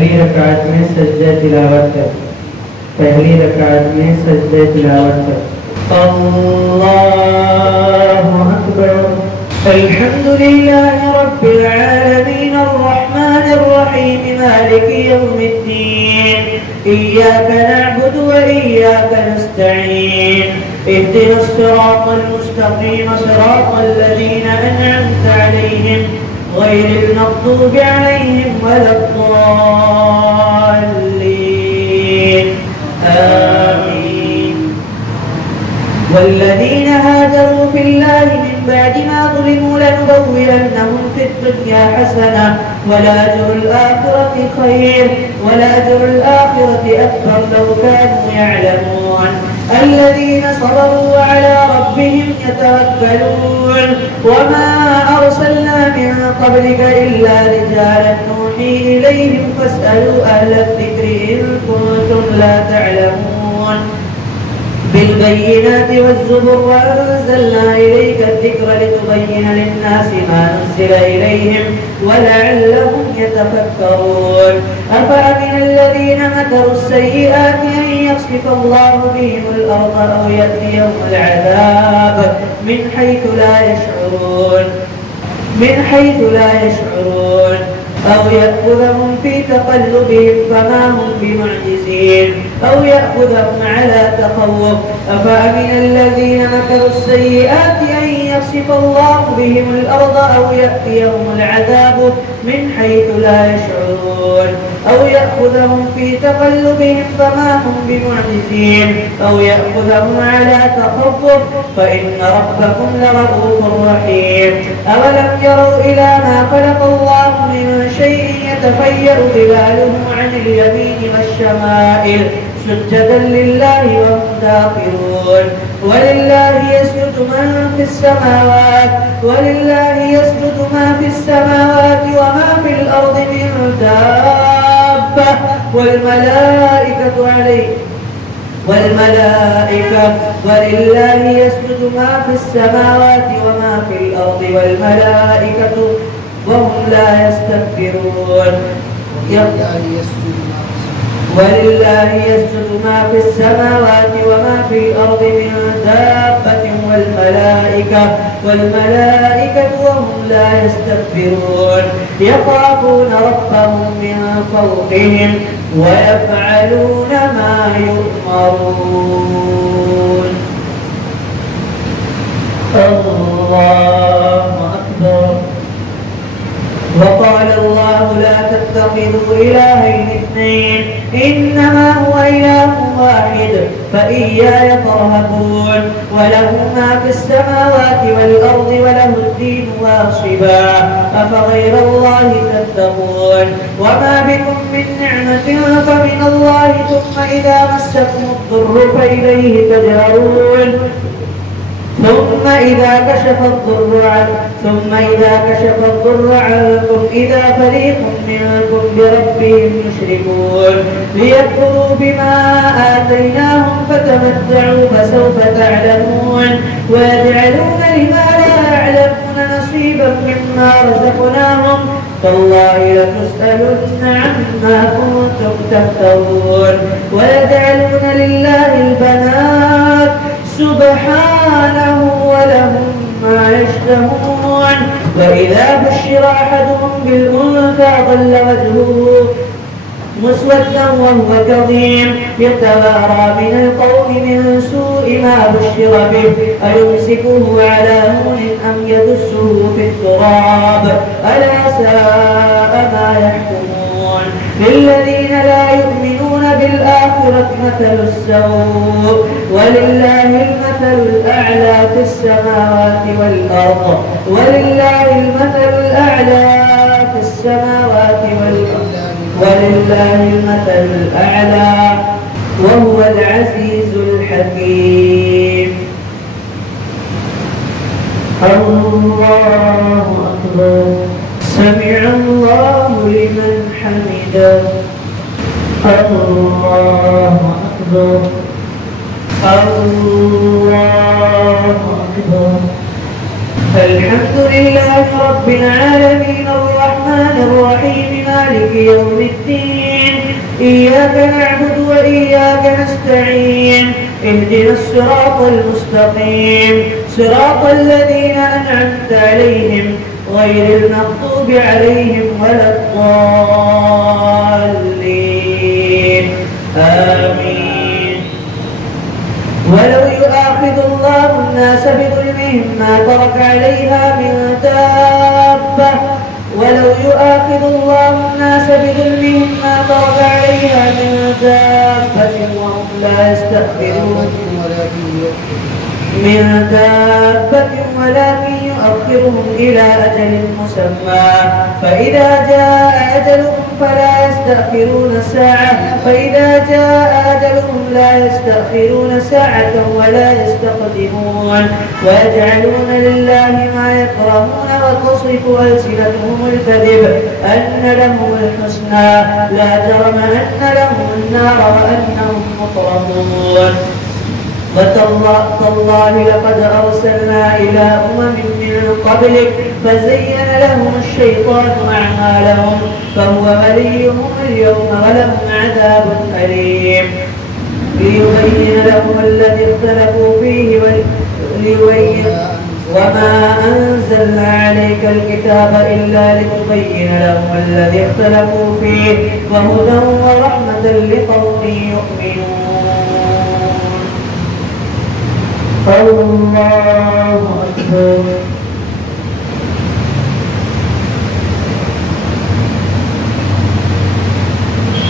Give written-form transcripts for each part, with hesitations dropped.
पहली रकात में सजदे तिलावत कर। पहली रकात में सजदे तिलावत कर। अल्लाहु अकबर। अल्हम्दुलिल्लाहि रब्बिल आलमीन अर्रहमानिर रहीम मालिकि यौमिद्दीन इय्याका नअबुदु व इय्याका नस्तईन इहदिनस सिरातल मुस्तक़ीम सिरातल लज़ीना अन'अमता अलैहिम गैरिल मग़्दूबि अलैहिम वलद्दाल्लीन आमीन। والذين هاجروا في الله من بعد ما ظلموا لنبوئنهم في الدنيا حسنة ولأجر الآخرة خير ولأجر الآخرة أكبر لو كانوا يعلمون الذين صبروا وعلى ربهم يتوكلون وما أرسلنا من قبلك إلا رجالا نوحي إليهم فاسألوا أهل الذكر إن كنتم لا تعلمون بالبينات والزبر وأنزلنا إليك الذكر لتبين للناس ما نزل إليهم ولعلهم يتفكرون أفأمن الذين مكروا السيئات أن يخسف الله بهم الأرض أو يأتيهم العذاب من حيث لا يشعرون أو يأخذهم في تقلبهم فما هم بمعجزين أو يأخذهم على تخوف أفأمن الذين مكروا السيئات أن يخسف الله بهم الأرض أو يأتيهم العذاب من حيث لا يشعرون أو يأخذهم في تقلبهم فما هم بمعجزين أو يأخذهم على تخوف فإن ربكم لرؤوف رحيم أولم يروا إلى ما خلق الله من شيء يتفيأ ظلاله عن اليمين والشمائل سجدا لله وهم داخرون ولله يسجد من في السماوات وما في الأرض من دابة ولله يسجد ما في السماوات وما في الأرض والملائكة وهم لا يستكبرون ولله يسجد ما في السماوات وما في الأرض من دابة والملائكة وهم لا يستكبرون يخافون ربهم من فوقهم ويفعلون ما يؤمرون. الله أكبر. وقال الله لا تتخذوا إلهين اثنين إنما هو إله واحد فإياي فارهبون وله ما في السماوات والأرض وله الدين واصبا أفغير الله تتقون وما بكم من نعمة فمن الله ثم إذا مسكم الضر فإليه تجارون ثم إذا كشف الضر عنكم إذا فريق منكم بربهم يشركون ليكفروا بما آتيناهم فتمتعوا فسوف تعلمون ويجعلون لما لا يعلمون نصيبا مما رزقناهم تالله لتسألن عما كنتم تفترون ويجعلون لله البنات سبحانه ولهم ما يشتهون وإذا بشر أحدهم بالأنثى ظل وجهه مسودا وهو كظيم يتوارى من القوم من سوء ما بشر به أيمسكه على هون أم يدسه في التراب ألا ساء ما يحكمون للذين لا يؤمنون بالآخرة مثل السوء ولله المثل الأعلى في السماوات والأرض ولله المثل الأعلى في السماوات والأرض ولله المثل الأعلى وهو العزيز الحكيم. الله أكبر. سمع الله لمن حمده. الله أكبر. الله أكبر. الحمد لله رب العالمين الرحمن الرحيم مالك يوم الدين إياك نعبد وإياك نستعين اهدنا الصراط المستقيم صراط الذين أنعمت عليهم غير المغضوب عليهم ولا الضالين آمين. ولو يؤاخذ الله الناس بظلمهم ما ترك عليها من دابة ولو يؤاخذ الله الناس بظلمهم ما ترك عليها من دابة وهم لا يستغفرون من دابة ولكن يؤخرهم إلى أجل مسمى فإذا جاء أجلهم فلا يستأخرون ساعة فإذا جاء أجلهم لا يستأخرون ساعة ولا يستقدمون ويجعلون لله ما يكرهون وتصف ألسنتهم الكذب أن لهم الحسنى لا جرم أن لهم النار وأنهم مطرمون وتالله لقد أرسلنا إلى أمم من قبلك فزين لهم الشيطان أعمالهم فهو وليهم اليوم ولهم عذاب أليم ليبين لهم الذي اختلفوا فيه وما أنزلنا عليك الكتاب إلا لتبين لهم الذي اختلفوا فيه وهدى ورحمة لقوم يؤمنون. الله أكبر.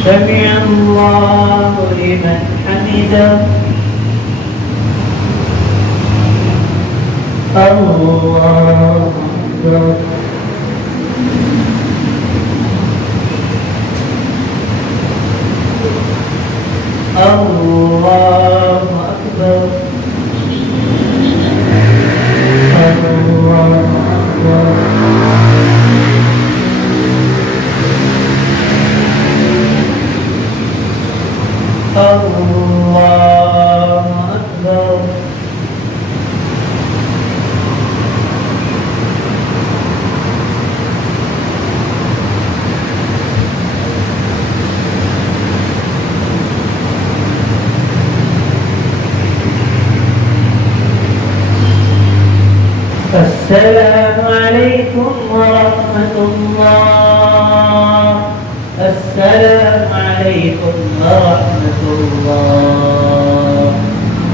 سمع الله لمن حمده. الله أكبر. الله أكبر. السلام عليكم ورحمة الله. السلام عليكم ورحمة الله.